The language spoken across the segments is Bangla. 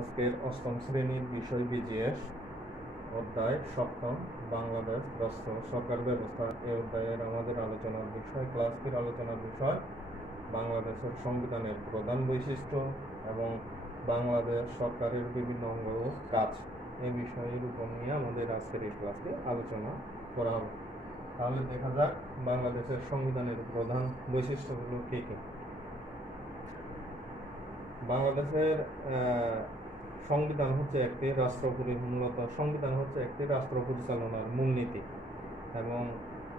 আজকের অষ্টম শ্রেণীর বিষয় বিজিএস অধ্যায় সপ্তম বাংলাদেশ রাষ্ট্র সরকার ব্যবস্থা। এই অধ্যায়ের আমাদের আলোচনার বিষয়, ক্লাসটির আলোচনার বিষয় বাংলাদেশের সংবিধানের প্রধান বৈশিষ্ট্য এবং বাংলাদেশ সরকারের বিভিন্ন অঙ্গ ও কাজ। এই বিষয়ের উপর নিয়ে আমাদের আজকের এই ক্লাসে আলোচনা করা হবে। তাহলে দেখা যাক বাংলাদেশের সংবিধানের প্রধান বৈশিষ্ট্যগুলো কি কি। বাংলাদেশের সংবিধান হচ্ছে একটি মূলত সংবিধান হচ্ছে একটি রাষ্ট্র পরিচালনার মূলনীতি এবং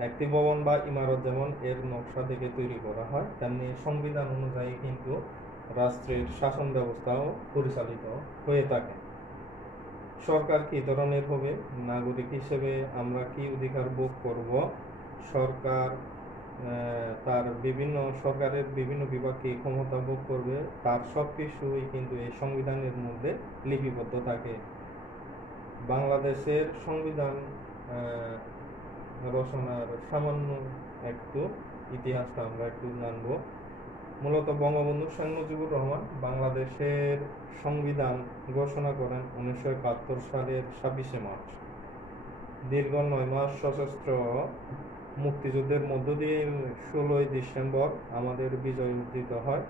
একটি ভবন বা ইমারত যেমন এর নকশা থেকে তৈরি করা হয়, তেমনি সংবিধান অনুযায়ী কিন্তু রাষ্ট্রের শাসন ব্যবস্থাও পরিচালিত হয়ে থাকে। সরকার কি ধরনের হবে, নাগরিক হিসেবে আমরা কি অধিকার ভোগ করব, সরকার সরকারের বিভিন্ন বিভাগ কি ক্ষমতা ভোগ করবে, তার সবকিছুই কিন্তু এই সংবিধানের মধ্যে লিপিবদ্ধ থাকে। বাংলাদেশের সংবিধান রচনার সামান্য একটু ইতিহাসটা আমরা একটু জানব। মূলত বঙ্গবন্ধু শেখ মুজিবুর রহমান বাংলাদেশের সংবিধান ঘোষণা করেন 1971 সালের 26শে মার্চ। দীর্ঘ 9 মাস সশস্ত্র মুক্তিযুদ্ধের মধ্য দিয়ে 16ই ডিসেম্বর আমাদের বিজয় অর্জিত হয়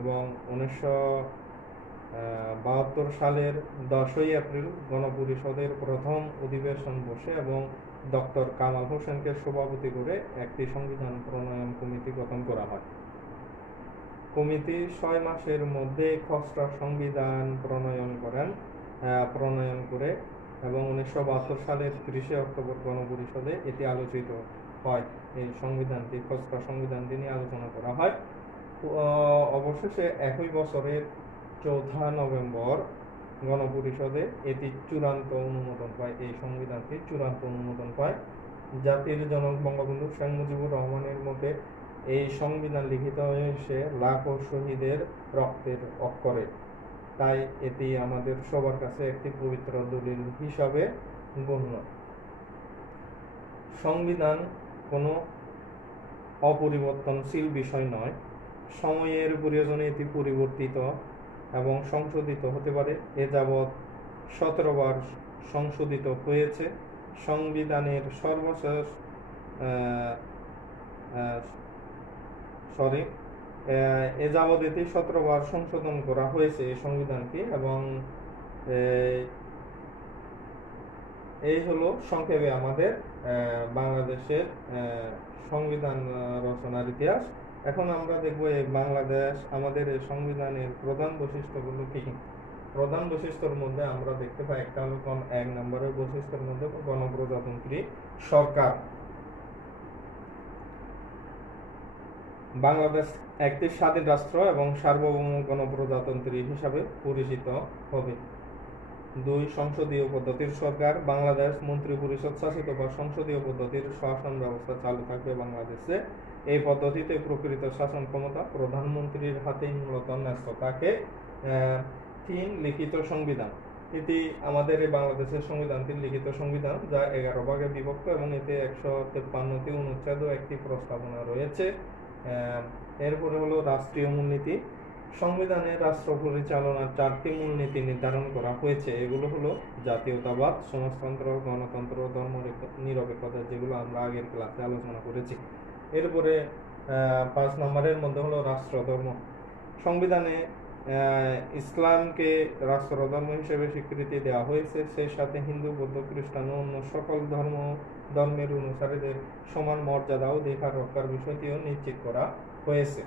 এবং 1972 সালের 10ই এপ্রিল গণপরিষদের প্রথম অধিবেশন বসে এবং ডক্টর কামাল হোসেনকে সভাপতি করে একটি সংবিধান প্রণয়ন কমিটি গঠন করা হয়। কমিটি 6 মাসের মধ্যে খসড়া সংবিধান প্রণয়ন করে এবং 1972 সালের 30শে অক্টোবর গণপরিষদে এটি আলোচিত হয়। এই সংবিধানটি খসড়া সংবিধানটি নিয়ে আলোচনা করা হয়। অবশেষে একই বছরের 4 নভেম্বর গণপরিষদে এটি চূড়ান্ত অনুমোদন পায়। এই সংবিধানটি চূড়ান্ত অনুমোদন পায়। জাতির জনক বঙ্গবন্ধু শেখ মুজিবুর রহমানের মতে এই সংবিধান লিখিত হয়েছে লাখো শহীদের রক্তের অক্ষরে, তাই এটি আমাদের সবার কাছে একটি পবিত্র দলিল হিসাবে গণ্য। সংবিধান কোনো অপরিবর্তনশীল বিষয় নয়, সময়ের প্রয়োজনে এটি পরিবর্তিত এবং সংশোধিত হতে পারে। এ যাবৎ 17 বার সংশোধিত হয়েছে। সংবিধানের সর্বশেষ এ যাবৎ এটি 17 বার সংশোধন করা হয়েছে এই সংবিধানটি এবং এই হলো সংক্ষেপে আমাদের বাংলাদেশের সংবিধান রচনার ইতিহাস। এখন আমরা দেখব এই বাংলাদেশ আমাদের এই সংবিধানের প্রধান বৈশিষ্ট্যগুলো কি কি। প্রধান বৈশিষ্ট্যের মধ্যে আমরা দেখতে পাই একটা হলো 1 নম্বরের বৈশিষ্ট্যের মধ্যে গণপ্রজাতন্ত্রী সরকার। বাংলাদেশ একটি স্বাধীন রাষ্ট্র এবং সার্বভৌম গণপ্রজাতন্ত্রী হিসাবে পরিচিত হবে। 2 সংসদীয় পদ্ধতির সরকার। বাংলাদেশ মন্ত্রী পরিষদ শাসিত বা সংসদীয় পদ্ধতির শাসন ব্যবস্থা চালু থাকবে বাংলাদেশে। এই পদ্ধতিতে প্রকৃত শাসন ক্ষমতা প্রধানমন্ত্রীর হাতেই মূলত ন্যস্ত থাকে। 3 লিখিত সংবিধান। এটি আমাদের এই বাংলাদেশের সংবিধানটি লিখিত সংবিধান, যা 11 ভাগে বিভক্ত এবং এতে 153টি অনুচ্ছেদ ও একটি প্রস্তাবনা রয়েছে। এরপরে হলো রাষ্ট্রীয় মূলনীতি। সংবিধানে রাষ্ট্র পরিচালনার 4টি মূলনীতি নির্ধারণ করা হয়েছে। এগুলো হলো জাতীয়তাবাদ, সমাজতন্ত্র, গণতন্ত্র, ধর্ম নিরপেক্ষতা, যেগুলো আমরা আগের ক্লাসে আলোচনা করেছি। এরপরে 5 নম্বরের মধ্যে হলো রাষ্ট্রধর্ম। সংবিধানে ইসলামকে রাষ্ট্রধর্ম হিসেবে স্বীকৃতি দেওয়া হয়েছে। সেই সাথে হিন্দু, বৌদ্ধ, খ্রিস্টান ও অন্য সকল ধর্মের অনুসারীদের সমান মর্যাদা ও অধিকার রক্ষার বিষয়টিও নিশ্চিত করা হয়েছে।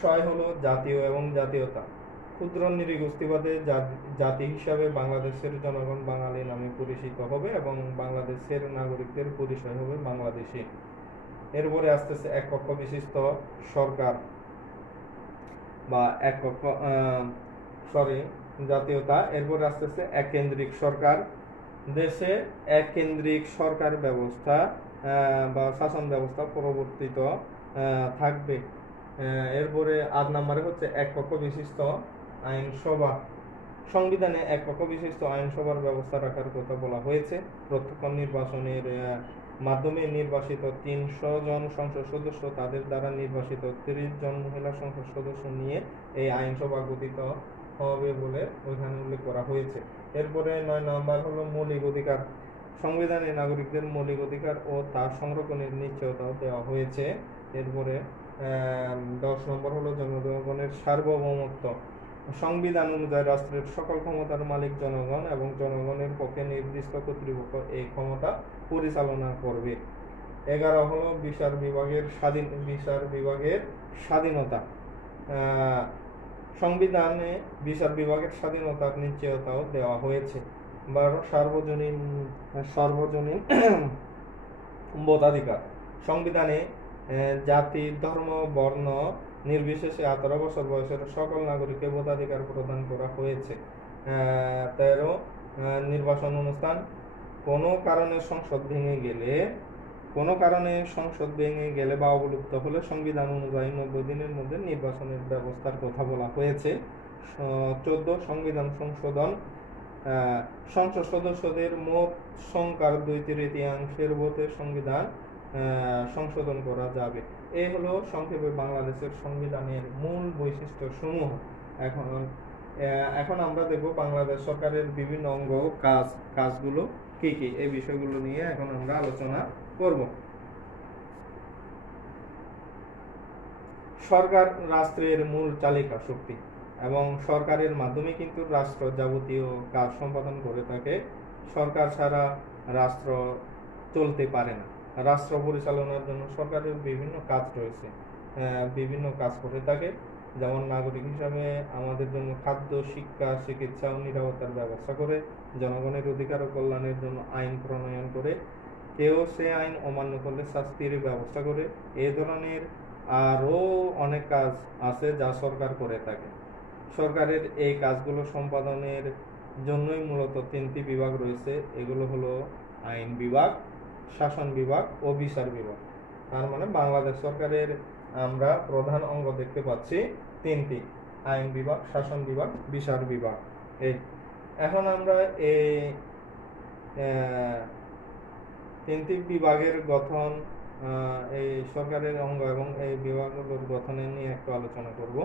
6 হলো জাতীয় এবং জাতীয়তা। ক্ষুদ্র নৃগোষ্ঠীবাদে জাতি হিসাবে বাংলাদেশের জনগণ বাঙালি নামে পরিচিত হবে এবং বাংলাদেশের নাগরিকদের পরিচয় হবে বাংলাদেশি। এরপরে আসতেছে একপক্ষ বিশিষ্ট সরকার বা জাতীয়তা। এরপরে আসতেছে এককেন্দ্রিক সরকার। দেশে এককেন্দ্রিক সরকার ব্যবস্থা বা শাসন ব্যবস্থা পরিবর্তিত থাকবে। এরপরে 8 নম্বরে হচ্ছে একপক্ষ বিশিষ্ট আইনসভা। সংবিধানে একপক্ষ বিশিষ্ট আইনসভার ব্যবস্থা রাখার কথা বলা হয়েছে। প্রত্যক্ষ নির্বাচনের মাধ্যমে নির্বাচিত 300 জন সংসদ সদস্য, তাদের দ্বারা নির্বাচিত 30 জন মহিলা সংসদ সদস্য নিয়ে এই আইনসভা গঠিত হবে বলে ওইখানে উল্লেখ করা হয়েছে। এরপরে 9 নম্বর হলো মৌলিক অধিকার। সংবিধানে নাগরিকদের মৌলিক অধিকার ও তার সংরক্ষণের নিশ্চয়তাও দেওয়া হয়েছে। এরপরে 10 নম্বর হলো জনগণের সার্বভৌমত্ব। সংবিধান অনুযায়ী রাষ্ট্রের সকল ক্ষমতার মালিক জনগণ এবং জনগণের পক্ষে নির্দিষ্ট কর্তৃপক্ষ এই ক্ষমতা পরিচালনা করবে। 11 হলো বিচার বিভাগের স্বাধীনতা। সংবিধানে বিচার বিভাগের স্বাধীনতার নিশ্চয়তাও দেওয়া হয়েছে। 12 সার্বজনীন ভোটাধিকার। সংবিধানে জাতি, ধর্ম, বর্ণ নির্বিশেষে 18 বছর বয়সের সকল নাগরিককে ভোটাধিকার প্রদান করা হয়েছে। 13 নির্বাচন অনুষ্ঠান। কোনো কারণে সংসদ ভেঙে গেলে বা অবলুপ্ত হলে সংবিধান অনুযায়ী 90 দিনের মধ্যে নির্বাচনের ব্যবস্থার কথা বলা হয়েছে। 14 সংবিধান সংশোধন। সংসদ সদস্যদের মোট সংখ্যার 2/3 ভোটে সংবিধান সংশোধন করা যাবে। এই হলো সংক্ষেপে বাংলাদেশের সংবিধানের মূল বৈশিষ্ট্য সমূহ। এখন আমরা দেখব বাংলাদেশ সরকারের বিভিন্ন অঙ্গ কাজগুলো কি কি, এই বিষয়গুলো নিয়ে এখন আমরা আলোচনা করব। সরকার রাষ্ট্রের মূল চালিকা শক্তি এবং সরকারের মাধ্যমে কিন্তু রাষ্ট্র যাবতীয় কাজ সম্পাদন করে থাকে। সরকার ছাড়া রাষ্ট্র চলতে পারে না। রাষ্ট্র পরিচালনার জন্য সরকারের বিভিন্ন কাজ রয়েছে, বিভিন্ন কাজ করে থাকে। যেমন নাগরিক হিসাবে আমাদের জন্য খাদ্য, শিক্ষা, চিকিৎসা ও নিরাপত্তার ব্যবস্থা করে, জনগণের অধিকার ও কল্যাণের জন্য আইন প্রণয়ন করে, কেউ সে আইন অমান্য করলে শাস্তির ব্যবস্থা করে। এ ধরনের আরও অনেক কাজ আছে যা সরকার করে থাকে। সরকারের এই কাজগুলো সম্পাদনের জন্যই মূলত 3টি বিভাগ রয়েছে। এগুলো হলো আইন বিভাগ, শাসন বিভাগ ও বিচার বিভাগ। তার মানে বাংলাদেশ সরকারের আমরা প্রধান অঙ্গ দেখতে পাচ্ছি 3টি: আইন বিভাগ, শাসন বিভাগ, বিচার বিভাগ। এখন আমরা এই 3টি বিভাগের গঠন, এই সরকারের অঙ্গ এবং এই বিভাগগুলোর গঠনে নিয়ে একটু আলোচনা করব।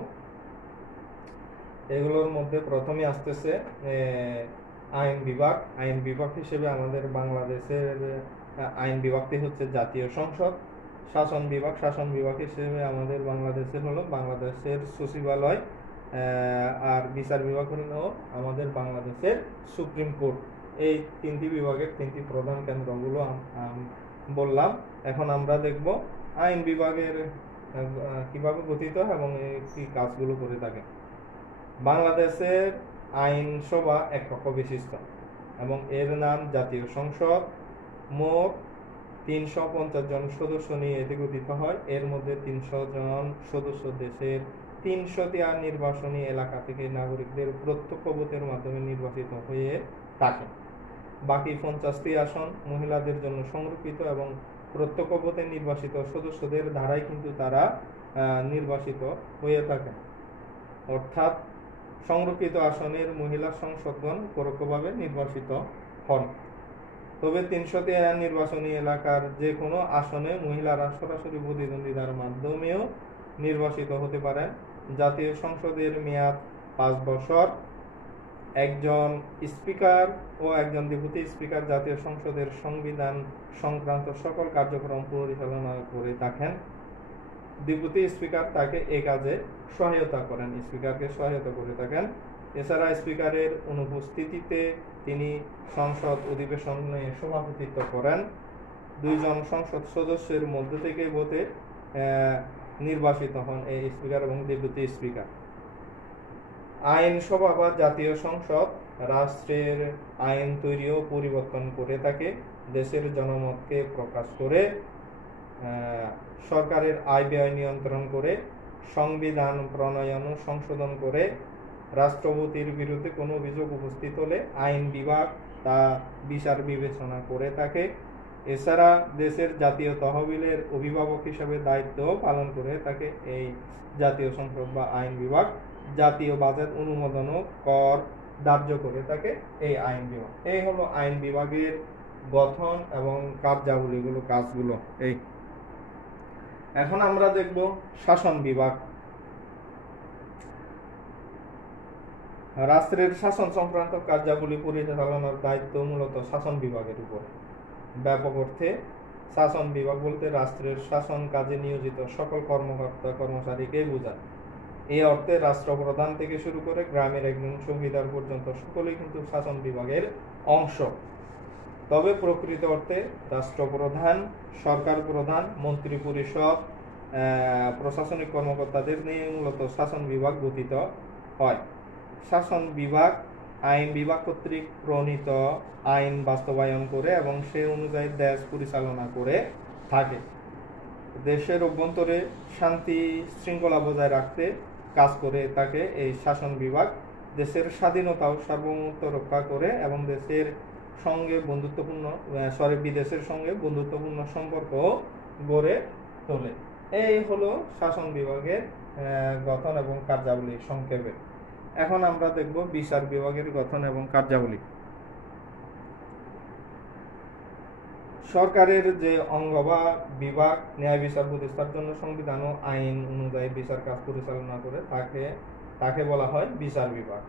এগুলোর মধ্যে প্রথমে আসতেছে আইন বিভাগ। আইন বিভাগ হিসেবে আমাদের বাংলাদেশের আইন বিভাগটি হচ্ছে জাতীয় সংসদ। শাসন বিভাগ হিসেবে আমাদের বাংলাদেশের হলো বাংলাদেশের সচিবালয়। আর বিচার বিভাগ হলো আমাদের বাংলাদেশের সুপ্রিম কোর্ট। এই 3টি বিভাগের 3টি প্রধান কেন্দ্রগুলো বললাম। এখন আমরা দেখব আইন বিভাগের কিভাবে গঠিত এবং কি কাজগুলো করে থাকে। বাংলাদেশের আইনসভা এককক্ষ বিশিষ্ট এবং এর নাম জাতীয় সংসদ। মোট 350 জন সদস্য নিয়ে এটি গঠিত হয়। এর মধ্যে 300 জন সদস্য দেশের 300টি নির্বাচনী এলাকা থেকে নাগরিকদের প্রত্যক্ষ ভোটের মাধ্যমে নির্বাচিত হয়ে থাকে। বাকি 50টি আসন মহিলাদের জন্য সংরক্ষিত এবং প্রত্যক্ষ ভোটে নির্বাচিত সদস্যদের দ্বারাই কিন্তু তারা নির্বাচিত হয়ে থাকে। অর্থাৎ সংরক্ষিত আসনের মহিলা সংসদগণ পরোক্ষভাবে নির্বাচিত হন। তবে 300টি নির্বাচনী এলাকার যে কোনো আসনে মহিলারা সরাসরি প্রতিদ্বন্দ্বিতার মাধ্যমেও নির্বাচিত হতে পারেন। জাতীয় সংসদের মেয়াদ 5 বছর। একজন স্পিকার ও একজন ডেপুটি স্পিকার জাতীয় সংসদের সংবিধান সংক্রান্ত সকল কার্যক্রম পরিচালনা করে থাকেন। ডেপুটি স্পিকার তাকে এই কাজে স্পিকারকে সহায়তা করে থাকেন। এছাড়া স্পিকারের অনুপস্থিতিতে তিনি সংসদ অধিবেশনে সভাপতিত্ব করেন। 2 জন সংসদ সদস্যের মধ্য থেকে ভোটে নির্বাচিত হন এই স্পিকার এবং ডেপুটি স্পিকার। আইনসভা বা জাতীয় সংসদ রাষ্ট্রের আইন তৈরি ও পরিবর্তন করে থাকে, দেশের জনমতকে প্রকাশ করে, সরকারের আয় ব্যয় নিয়ন্ত্রণ করে, সংবিধান প্রণয়ন ও সংশোধন করে। রাষ্ট্রপতির বিরুদ্ধে কোনো অভিযোগ উপস্থিত হলে আইন বিভাগ তা বিচার বিবেচনা করে থাকে। এছাড়া দেশের জাতীয় তহবিলের অভিভাবক হিসেবে দায়িত্ব পালন করে থাকে এই জাতীয় সংসদ বা আইন বিভাগ। জাতীয় বাজেট অনুমোদন ও কর ধার্য করে থাকে এই আইন বিভাগ। এই হলো আইন বিভাগের গঠন এবং কাজগুলো। এখন আমরা দেখব শাসন বিভাগ। রাষ্ট্রের শাসন সংক্রান্ত কার্যাবলী পরিচালনার দায়িত্ব মূলত শাসন বিভাগের উপরে। ব্যাপক অর্থে শাসন বিভাগ বলতে রাষ্ট্রের শাসন কাজে নিয়োজিত সকল কর্মকর্তা কর্মচারীকে বোঝায়। এই অর্থে রাষ্ট্রপ্রধান থেকে শুরু করে গ্রামের একজন চৌকিদার পর্যন্ত সকলেই কিন্তু শাসন বিভাগের অংশ। তবে প্রকৃত অর্থে রাষ্ট্রপ্রধান, সরকার প্রধান, মন্ত্রী পরিষদ, প্রশাসনিক কর্মকর্তাদের নিয়ে মূলত শাসন বিভাগ গঠিত হয়। শাসন বিভাগ আইন বিভাগ কর্তৃক প্রণীত আইন বাস্তবায়ন করে এবং সে অনুযায়ী দেশ পরিচালনা করে থাকে। দেশের অভ্যন্তরে শান্তি শৃঙ্খলা বজায় রাখতে কাজ করে থাকে এই শাসন বিভাগ। দেশের স্বাধীনতা ও সার্বভৌমত্ব রক্ষা করে এবং বিদেশের সঙ্গে বন্ধুত্বপূর্ণ সম্পর্ক গড়ে তোলে। এই হলো শাসন বিভাগের গঠন এবং কার্যাবলী সংক্ষেপে। এখন আমরা দেখব বিচার বিভাগের গঠন এবং কার্যাবলী। সরকারের যে অঙ্গ বা বিভাগ ন্যায় বিচার প্রতিষ্ঠার জন্য সংবিধান ও আইন অনুযায়ী বিচার কাজ পরিচালনা করে তাকে বলা হয় বিচার বিভাগ।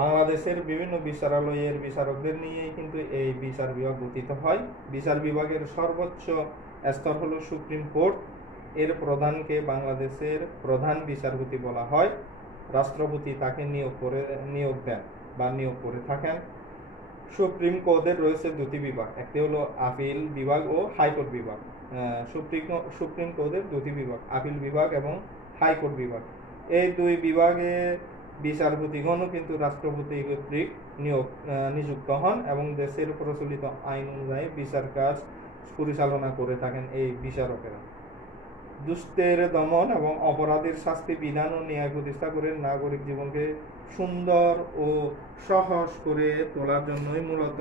বাংলাদেশের বিভিন্ন বিচারালয়ের বিচারকদের নিয়েই কিন্তু এই বিচার বিভাগ গঠিত হয়। বিচার বিভাগের সর্বোচ্চ স্তর হলো সুপ্রিম কোর্ট। এর প্রধানকে বাংলাদেশের প্রধান বিচারপতি বলা হয়। রাষ্ট্রপতি তাকে নিয়োগ দেন বা নিয়োগ করে থাকেন। সুপ্রিম কোর্টের রয়েছে দুটি বিভাগ, একটি হলো আপিল বিভাগ ও হাইকোর্ট বিভাগ। সুপ্রিম কোর্টের দুটি বিভাগ, আপিল বিভাগ এবং হাইকোর্ট বিভাগ। এই দুই বিভাগে বিচারপতিগণও কিন্তু রাষ্ট্রপতি কর্তৃক নিযুক্ত হন এবং দেশের প্রচলিত আইন অনুযায়ী বিচার কাজ পরিচালনা করে থাকেন এই বিচারকেরা। দুষ্টের দমন এবং অপরাধের শাস্তি বিধান ও ন্যায় প্রতিষ্ঠা করে নাগরিক জীবনকে সুন্দর ও সহজ করে তোলার জন্যই মূলত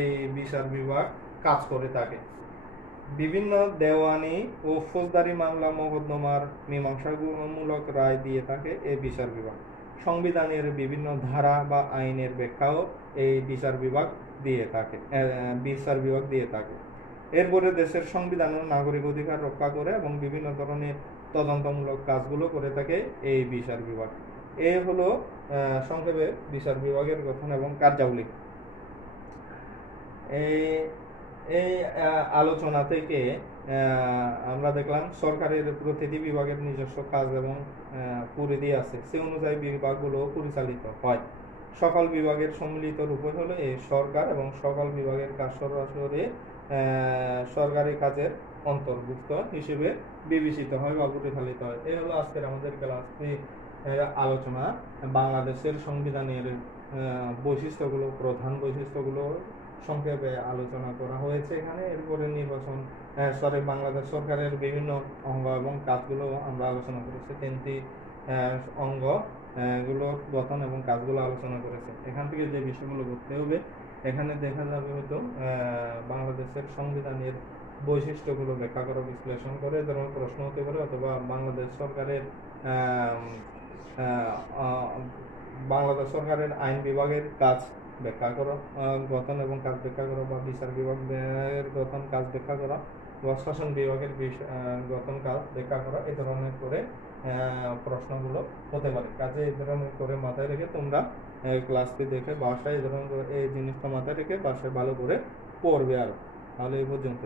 এই বিচার বিভাগ কাজ করে থাকে। বিভিন্ন দেওয়ানি ও ফৌজদারি মামলা মোকদ্দমার মীমাংসামূলক রায় দিয়ে থাকে এই বিচার বিভাগ। সংবিধানের বিভিন্ন ধারা বা আইনের ব্যাখ্যাও এই বিচার বিভাগ দিয়ে থাকে। এরপরে দেশের সংবিধান ও নাগরিক অধিকার রক্ষা করে এবং বিভিন্ন ধরনের তদন্তমূলক কাজগুলো করে থাকে এই বিচার বিভাগ। এই হলো সংক্ষেপে বিচার বিভাগের গঠন এবং কার্যাবলী। এই আলোচনা থেকে আমরা দেখলাম সরকারের প্রতিটি বিভাগের নিজস্ব কাজ এবং পরিধি আছে, সে অনুযায়ী বিভাগগুলো পরিচালিত হয়। সকল বিভাগের সম্মিলিত রূপ হলো এই সরকার এবং সকল বিভাগের কাজ সরাসরি সরকারি কাজের অন্তর্ভুক্ত হিসেবে বিবেচিত হয় বা পরিচালিত হয়। এই হলো আজকের আমাদের ক্লাসটি আলোচনা। বাংলাদেশের সংবিধানের বৈশিষ্ট্যগুলো, প্রধান বৈশিষ্ট্যগুলো সংক্ষেপে আলোচনা করা হয়েছে এখানে। এরপরে বাংলাদেশ সরকারের বিভিন্ন অঙ্গ এবং কাজগুলো আমরা আলোচনা করেছি। 3টি অঙ্গ গুলো গঠন এবং কাজগুলো আলোচনা করেছে। এখান থেকে যে বিষয়গুলো করতে হবে, এখানে দেখা যাবে হয়তো বাংলাদেশের সংবিধানের বৈশিষ্ট্যগুলো ব্যাখ্যা করা, বিশ্লেষণ করে যেমন প্রশ্ন হতে পারে, অথবা বাংলাদেশ সরকারের আইন বিভাগের কাজ ব্যাখ্যা করা, গঠন এবং কাজ ব্যাখ্যা করা, বা বিচার বিভাগের গঠন কাজ ব্যাখ্যা করা, বা শাসন বিভাগের গঠন কাজ ব্যাখ্যা করা, এই ধরনের করে প্রশ্নগুলো হতে পারে। কাজে এই ধরনের করে মাথায় রেখে তোমরা ক্লাসটি দেখে বাসায় এই জিনিসটা মাথায় রেখে বাসায় ভালো করে পড়বে। তাহলে এই পর্যন্ত।